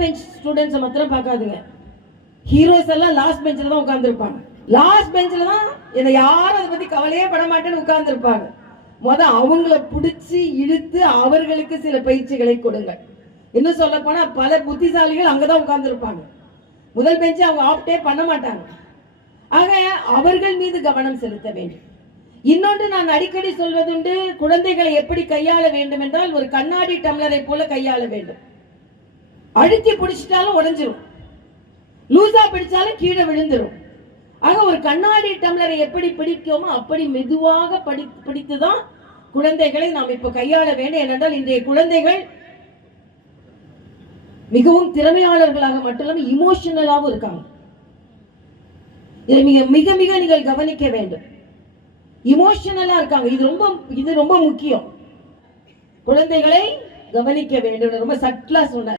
Bench students மாத்திரம் பார்க்காதுங்க. Heroes எல்லாம் last பெஞ்சில் தான் உட்கார்ந்துருப்பாங்க. லாஸ்ட் பெஞ்சில் தான் இதை யாரும் அதை பத்தி கவலையே பட மாட்டேன்னு உட்கார்ந்துருப்பாங்க. அவங்கள பிடிச்சி இழுத்து அவர்களுக்கு சில பயிற்சிகளை கொடுங்க. இன்னும் சொல்ல போனா பல புத்திசாலிகள் அங்கதான் உட்கார்ந்துருப்பாங்க. முதல் பெஞ்சு அவங்க ஆப்டே பண்ண மாட்டாங்க. ஆக அவர்கள் மீது கவனம் செலுத்த வேண்டும். இன்னொன்று நான் அடிக்கடி சொல்வதுண்டு, குழந்தைகளை எப்படி கையாள வேண்டும் என்றால் ஒரு கண்ணாடி டம்ளரை போல கையாள வேண்டும். அழுத்தி பிடிச்சிட்டாலும் உடைஞ்சிரும், லூசா பிடிச்சாலும் கீழே விழுந்துரும். ஆக ஒரு கண்ணாடி டம்ளரை எப்படி பிடிக்குமோ அப்படி மெதுவாக பிடித்துதான் குழந்தைகளை நாம் இப்ப கையாள வேண்டும். ஏனென்றால் இன்றைய குழந்தைகள் மிகவும் திறமையாளர்களாக மட்டுமில்லாமல் இமோஷனலாகவும் இருக்காங்க. இதை மிக மிக நீங்கள் கவனிக்க வேண்டும். இமோஷனலா இருக்காங்க. இது ரொம்ப முக்கியம். குழந்தைகளை கவனிக்க வேண்டும். ரொம்ப சட்டலா சொன்னார்.